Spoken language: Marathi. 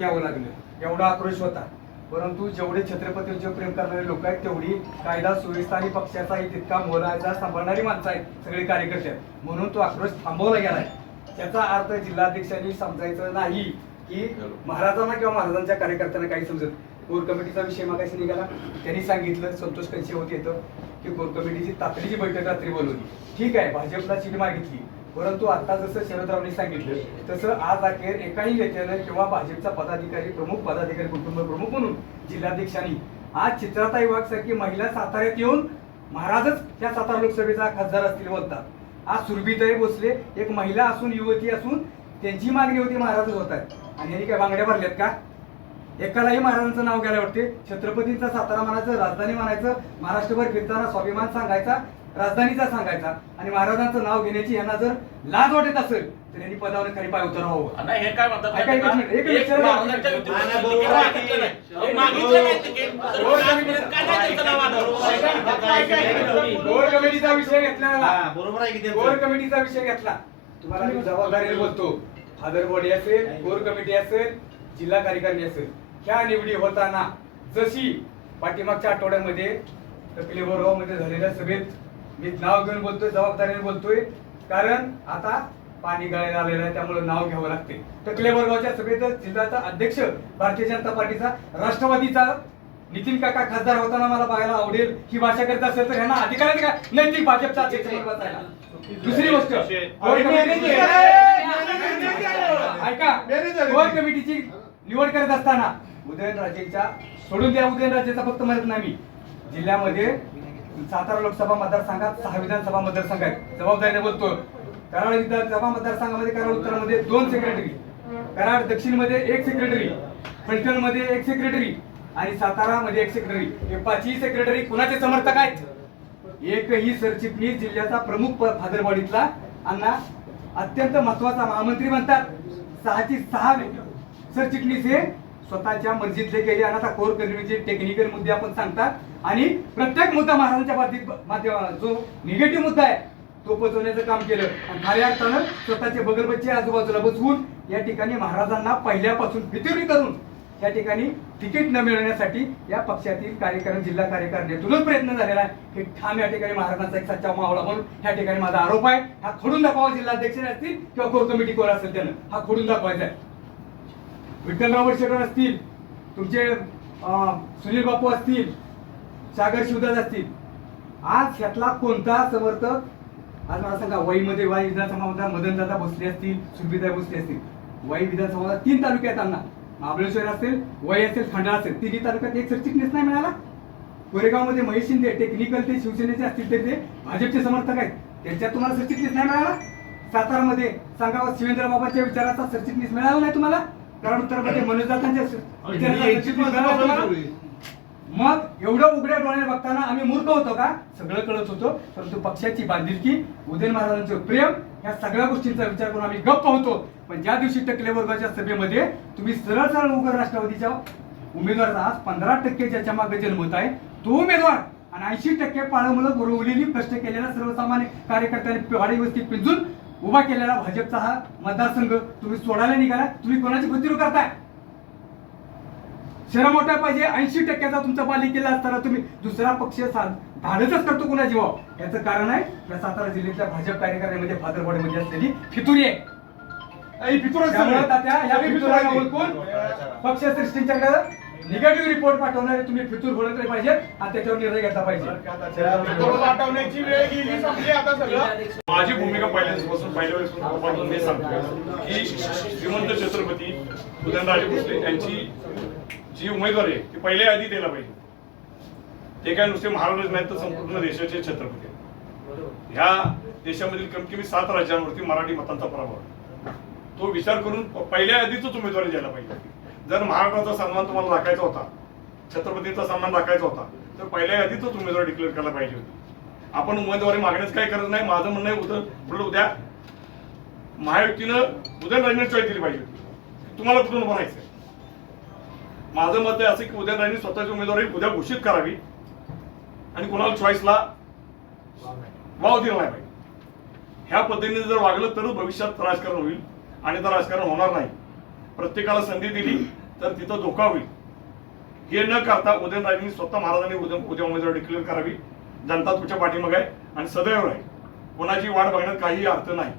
यावं लागलं. एवढा आक्रोश होता. परंतु जेवढे छत्रपतींचे प्रेम करणारे लोक आहेत तेवढी कायदा सुव्यवस्था आणि पक्षाचाही तितका मोलाचा सांभाळणारी माणसं आहेत सगळे कार्यकर्ते आहेत. म्हणून तो आक्रोश थांबवला गेलाय त्याचा अर्थ जिल्हाध्यक्षांनी समजायचं नाही की महाराजांना किंवा महाराजांच्या कार्यकर्त्यांना काही समजत कोर कमिटीचा विषय मागाशी निघाला. त्यांनी सांगितलं संतोष कसे होत येतं की कोर कमिटीची तातडीची बैठक रात्री बोलवली. ठीक आहे भाजपला सीट मागितली. परंतु आता जसं शरदरावने सांगितलं तसं आज अखेर एकाही नेत्यानं किंवा भाजपचा पदाधिकारी प्रमुख पदाधिकारी कुटुंब प्रमुख म्हणून जिल्हाध्यक्षांनी आज चित्राताई वाघ सारखी महिला साताऱ्यात येऊन महाराजच त्या सातारा लोकसभेचा खासदार असतील बोलतात. आज सुरभीताई भोसले एक महिला असून युवती असून त्यांची मागणी होती महाराजच होत आहेत आणि यांनी काय बांगड्या भरल्यात का? एकालाही महाराजांचं नाव घ्यायला वाटते छत्रपतींचा सातारा म्हणायचं राजधानी म्हणायचं महाराष्ट्रभर फिरताना स्वाभिमान सांगायचा राजधानीचा सांगायचा आणि महाराजांचं नाव घेण्याची यांना जर लाज वाटत असेल तर यांनी पदावर खाली पाय उतरावं नाही हे काय म्हणतात ऐका, एक मिनिट, एक मिनिट, एक सर, महाराजांच्या एक मिनिट. विरोधात तिकीट मागितलं नाही. हे मागितलं नाही तिकीट. तर कोर काय कमिटी- काय नाही त्यांचं नाव आलं? कोर कमिटीचा विषय घेतला हा, बरोबर आहे की ते? कोर कमिटीचा विषय घेतला तुम्हाला मी जबाबदारीने बोलतो फादर बॉडी असेल कोर कमिटी असेल जिल्हा कार्यकारिणी असेल ह्या निवडी होताना जशी पाठीमागच्या आठवड्यामध्ये तकलीफगावमध्ये झालेल्या सभेत मी नाव घेऊन बोलतोय जबाबदारीने बोलतोय. कारण आता पाणी गळायला आलेलं आहे त्यामुळे नाव घ्यावं लागते. तकलेबरगावच्या सभेत जिल्ह्याचा अध्यक्ष भारतीय जनता पार्टीचा राष्ट्रवादीचा नितीन काका खासदार होताना मला बघायला आवडेल. ही भाषा करत असेल तर ह्यांना अधिकार आहे का? नैतिक भाजपचा अध्यक्ष ना. दुसरी गोष्ट ऐका कमिटीची निवड करत असताना उदयनराजेच्या सोडून द्या उदयनराजेचा फक्त म्हणत नाही मी. जिल्ह्यामध्ये सातारा लोकसभा मतदारसंघात सहा विधानसभा मतदारसंघ आहेत. जबाबदारीने बोलतो कराड विधानसभा मतदारसंघामध्ये कराड उत्तरामध्ये दोन सेक्रेटरी कराड दक्षिणमध्ये एक सेक्रेटरी फलटणमध्ये एक सेक्रेटरी आणि सातारा मध्ये एक सेक्रेटरी हे पाचही सेक्रेटरी कुणाचे समर्थक आहेत? एकही सरचिटणीस जिल्ह्याचा प्रमुख भादरवाडीतला फादरवाडीतला अण्णा अत्यंत महत्त्वाचा महामंत्री म्हणतात. सहाची सहा सरचिटणीस हे स्वतःच्या मर्जीतले गेले आणि आता कोर कमिटीचे टेक्निकल मुद्दे आपण सांगतात. आणि प्रत्येक मुद्दा महाराजांच्या बाबतीत माध्यम जो निगेटिव्ह मुद्दा आहे तो पोचवण्याचं काम केलं. आणि खऱ्या अर्थानं स्वतःचे बगलबच्चे आजूबाजूला बसवून या ठिकाणी महाराजांना पहिल्यापासून फितुरी करून या ठिकाणी तिकीट न मिळवण्यासाठी या पक्षातील कार्यकारण जिल्हा कार्यकारिणीतूनच प्रयत्न झालेला आहे. हे ठाम या ठिकाणी महाराजांचा एक सच्चा मावळा म्हणून या ठिकाणी माझा आरोप आहे. हा खोडून दाखवा जिल्हाध्यक्ष असतील किंवा कोर कमिटी कोर असेल त्यानं हा खोडून दाखवायचा आहे. विठ्ठलराव शेटर असतील तुमचे सुनील बापू असतील सागर शिवदास असतील. आज ह्यातला कोणता समर्थक आज मला सांगा वाईमध्ये वाई विधानसभा मदनदादा भोसले असतील सुरभीदाई भोसले असतील. वाई विधानसभा तीन तालुके आहेत त्यांना महाबळेश्वर असेल वाई असेल खंडाळा असेल तिन्ही तालुक्यात एक सरचिटणीस नाही मिळाला. कोरेगावमध्ये महेश शिंदे टेक्निकल ते शिवसेनेचे असतील ते भाजपचे समर्थक आहेत. त्यांच्यात तुम्हाला सरचिटणीस नाही मिळाला? सातारामध्ये सांगावं शिवेंद्र बाबाच्या विचाराचा सरचिटणीस मिळाला नाही तुम्हाला? कारण उत्तरमध्ये तुम्हाला? मग एवढं उघड्या डोळ्याने बघताना आम्ही मूर्ख होतो का? सगळं कळत होतो. परंतु पक्षाची बांधिलकी उदयन महाराजांचं प्रेम या सगळ्या गोष्टींचा विचार करून आम्ही गप्प होतो. पण ज्या दिवशी टकले वर्गाच्या सभेमध्ये तुम्ही सरळ सरळ उघड राष्ट्रवादीच्या उमेदवाराचा आज पंधरा टक्के ज्याच्या मागे जन्म होत आहे तो उमेदवार आणि ऐंशी टक्के पाळं मुलं गुरवलेली कष्ट केलेला सर्वसामान्य कार्यकर्त्यांनी वाडी वस्ती पिंजून उभा केलेला भाजपचा हा मतदारसंघ तुम्ही सोडायला निघाला तुम्ही कोणाची फतिरू करताय? शहरा मोठा पाहिजे ऐंशी टक्क्याचा तुमचा पालिकेला असताना तुम्ही दुसरा पक्ष धाडसच करतो कुणा जीवावर याचं कारण आहे या सातारा जिल्ह्यातल्या भाजप कार्यकारिणीमध्ये फादरवाडीमध्ये असलेली फितुरी आहे. ओळखून पक्ष सृष्टींच्याकडे निगेटिव्ह रिपोर्ट पाठवणारे तुम्ही फितूर ओळखले पाहिजेत आणि त्याच्यावर निर्णय घेतला पाहिजे. पाठवण्याची वेळ गेली संपली आता सगळं. माझी भूमिका पहिल्यापासून पहिल्या मी सांगतो की श्रीमंत छत्रपती उदयनराजे भोसले यांची जी उमेदवारी आहे ती पहिल्या यादी द्यायला पाहिजे. ते काय नुसते महाराज नाहीत तर संपूर्ण देशाचे छत्रपती. ह्या देशामधील कमीत कमी सात राज्यांवरती मराठी मतांचा प्रभाव तो विचार करून पहिल्या यादीतच उमेदवारी द्यायला पाहिजे. जर महाराष्ट्राचा सन्मान तुम्हाला राखायचा होता छत्रपतींचा सन्मान राखायचा होता तर पहिल्या यादीतच उमेदवारी डिक्लेअर करायला पाहिजे होती. आपण उमेदवारी मागण्याचं काही गरज नाही माझं म्हणणं आहे उद्या पुढे उद्या महायुतीनं उदयनराजेंना चॉईस दिली पाहिजे होती. तुम्हाला कुठून बनायचं माझं मत आहे असं की उदयनराजेंनी स्वतःची उमेदवारी उद्या घोषित करावी आणि कुणाला चॉईसला वाव दिला नाही पाहिजे. ह्या पद्धतीने जर वागलं तरच भविष्यात राजकारण होईल आणि तर राजकारण होणार नाही. प्रत्येकाला संधी दिली तर तिथं धोका होईल. हे न करता उदयनराजेंनी स्वतः महाराजांनी उद्या उद्या उमेदवार डिक्लेअर करावी. जनता तुमच्या पाठीमागे आहे आणि सदैव राहील. कोणाची वाट बघण्यात काही अर्थ नाही.